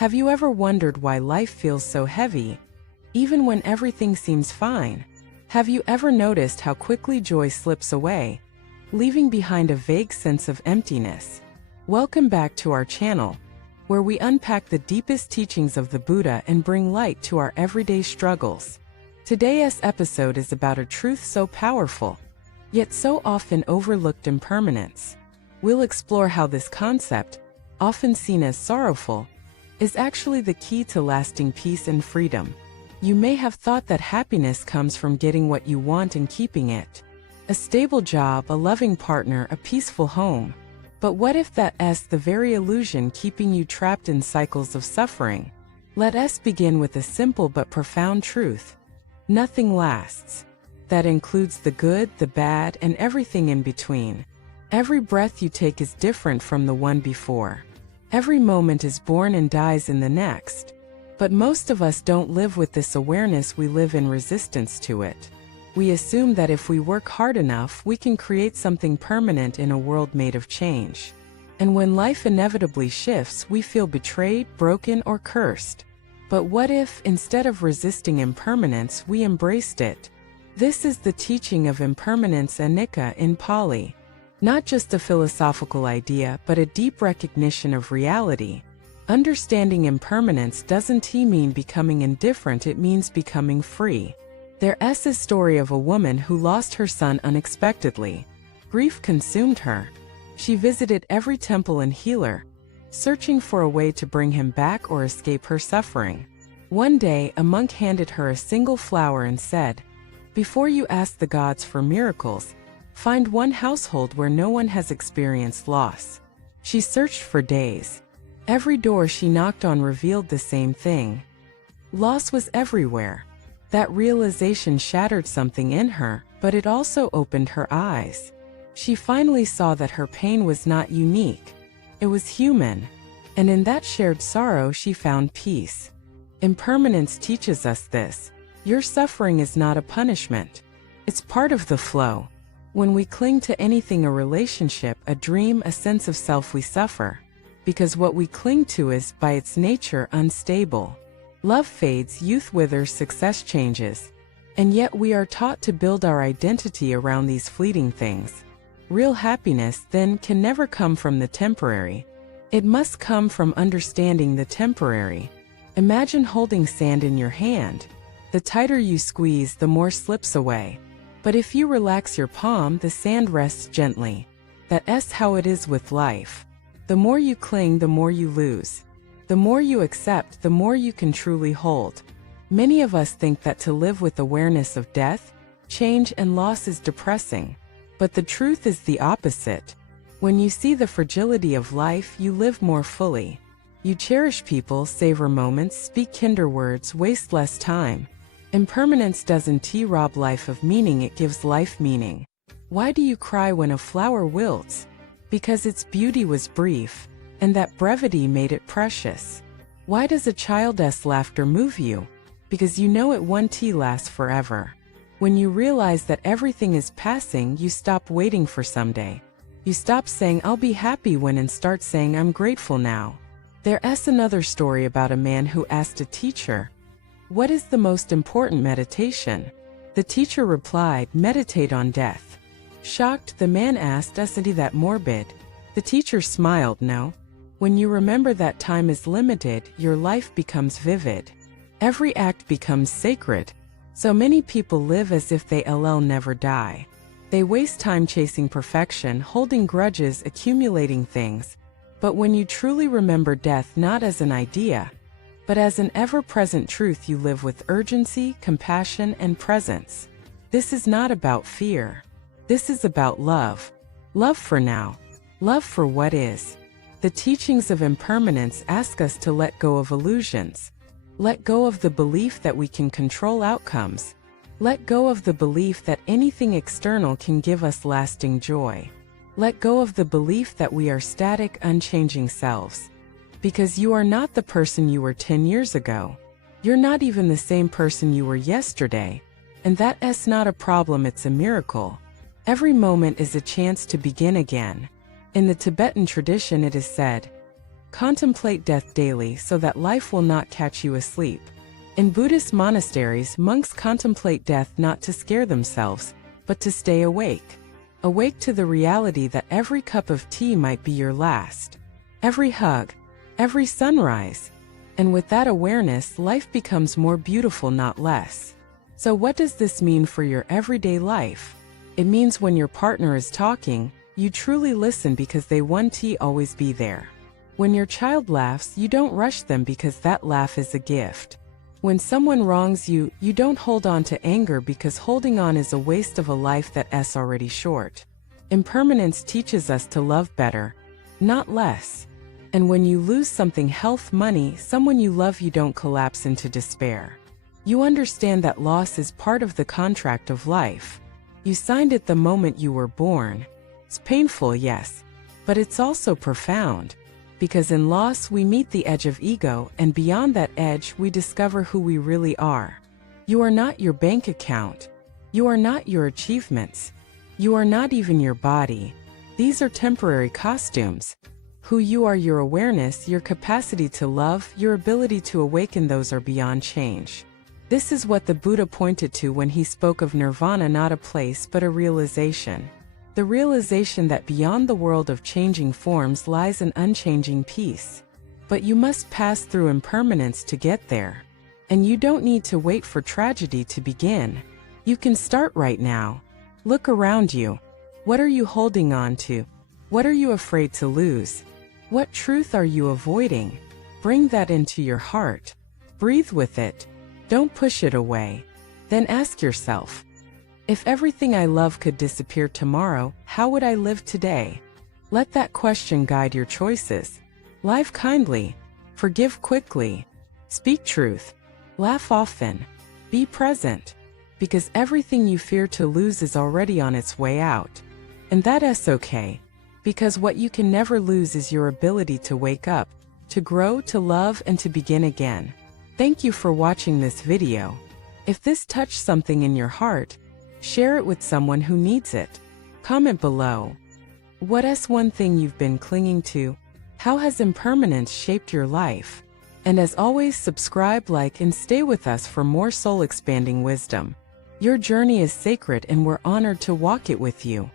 Have you ever wondered why life feels so heavy, even when everything seems fine? Have you ever noticed how quickly joy slips away, leaving behind a vague sense of emptiness? Welcome back to our channel, where we unpack the deepest teachings of the Buddha and bring light to our everyday struggles. Today's episode is about a truth so powerful, yet so often overlooked: impermanence. We'll explore how this concept, often seen as sorrowful, is actually the key to lasting peace and freedom. You may have thought that happiness comes from getting what you want and keeping it. A stable job, a loving partner, a peaceful home. But what if that's the very illusion keeping you trapped in cycles of suffering? Let us begin with a simple but profound truth. Nothing lasts. That includes the good, the bad, and everything in between. Every breath you take is different from the one before. Every moment is born and dies in the next. But most of us don't live with this awareness. We live in resistance to it. We assume that if we work hard enough, we can create something permanent in a world made of change. And when life inevitably shifts, we feel betrayed, broken, or cursed. But what if, instead of resisting impermanence, we embraced it? This is the teaching of impermanence, anicca in Pali. Not just a philosophical idea, but a deep recognition of reality. Understanding impermanence doesn't mean becoming indifferent, it means becoming free. There's a story of a woman who lost her son unexpectedly. Grief consumed her. She visited every temple and healer, searching for a way to bring him back or escape her suffering. One day, a monk handed her a single flower and said, "Before you ask the gods for miracles, find one household where no one has experienced loss." She searched for days. Every door she knocked on revealed the same thing. Loss was everywhere. That realization shattered something in her, but it also opened her eyes. She finally saw that her pain was not unique. It was human. And in that shared sorrow she found peace. Impermanence teaches us this. Your suffering is not a punishment. It's part of the flow. When we cling to anything, a relationship, a dream, a sense of self, we suffer. Because what we cling to is, by its nature, unstable. Love fades, youth withers, success changes. And yet we are taught to build our identity around these fleeting things. Real happiness, then, can never come from the temporary. It must come from understanding the temporary. Imagine holding sand in your hand. The tighter you squeeze, the more slips away. But if you relax your palm, the sand rests gently. That's how it is with life. The more you cling, the more you lose. The more you accept, the more you can truly hold. Many of us think that to live with awareness of death, change, and loss is depressing. But the truth is the opposite. When you see the fragility of life, you live more fully. You cherish people, savor moments, speak kinder words, waste less time. Impermanence doesn't rob life of meaning, it gives life meaning. Why do you cry when a flower wilts? Because its beauty was brief, and that brevity made it precious. Why does a child's laughter move you? Because you know it won't last forever. When you realize that everything is passing, you stop waiting for someday. You stop saying, "I'll be happy when," and start saying, "I'm grateful now." There's another story about a man who asked a teacher, "What is the most important meditation?" The teacher replied, "Meditate on death." Shocked, the man asked, "Isn't that morbid?" The teacher smiled, "No. When you remember that time is limited, your life becomes vivid. Every act becomes sacred." So many people live as if they'll never die. They waste time chasing perfection, holding grudges, accumulating things. But when you truly remember death not as an idea, but as an ever-present truth, you live with urgency, compassion, and presence. This is not about fear. This is about love. Love for now. Love for what is. The teachings of impermanence ask us to let go of illusions. Let go of the belief that we can control outcomes. Let go of the belief that anything external can give us lasting joy. Let go of the belief that we are static, unchanging selves. Because you are not the person you were 10 years ago. You're not even the same person you were yesterday. And that's not a problem, it's a miracle. Every moment is a chance to begin again. In the Tibetan tradition it is said, Contemplate death daily so that life will not catch you asleep. In Buddhist monasteries, monks contemplate death not to scare themselves, but to stay awake. Awake to the reality that every cup of tea might be your last. Every hug, every sunrise. And with that awareness, life becomes more beautiful, not less. So what does this mean for your everyday life? It means when your partner is talking, you truly listen because they want to always be there. When your child laughs, you don't rush them because that laugh is a gift. When someone wrongs you, you don't hold on to anger because holding on is a waste of a life that's already short. Impermanence teaches us to love better, not less. And when you lose something, health, money, someone you love, you don't collapse into despair. You understand that loss is part of the contract of life. You signed it the moment you were born. It's painful, yes, but it's also profound. Because in loss we meet the edge of ego, and beyond that edge we discover who we really are. You are not your bank account. You are not your achievements. You are not even your body. These are temporary costumes. Who you are, your awareness, your capacity to love, your ability to awaken, those are beyond change. This is what the Buddha pointed to when he spoke of nirvana, not a place but a realization. The realization that beyond the world of changing forms lies an unchanging peace. But you must pass through impermanence to get there. And you don't need to wait for tragedy to begin. You can start right now. Look around you. What are you holding on to? What are you afraid to lose? What truth are you avoiding? Bring that into your heart. Breathe with it. Don't push it away. Then ask yourself, if everything I love could disappear tomorrow, how would I live today? Let that question guide your choices. Live kindly. Forgive quickly. Speak truth. Laugh often. Be present. Because everything you fear to lose is already on its way out. And that's okay. Because what you can never lose is your ability to wake up, to grow, to love, and to begin again. Thank you for watching this video. If this touched something in your heart, share it with someone who needs it. Comment below. What's one thing you've been clinging to? How has impermanence shaped your life? And as always, subscribe, like, and stay with us for more soul-expanding wisdom. Your journey is sacred and we're honored to walk it with you.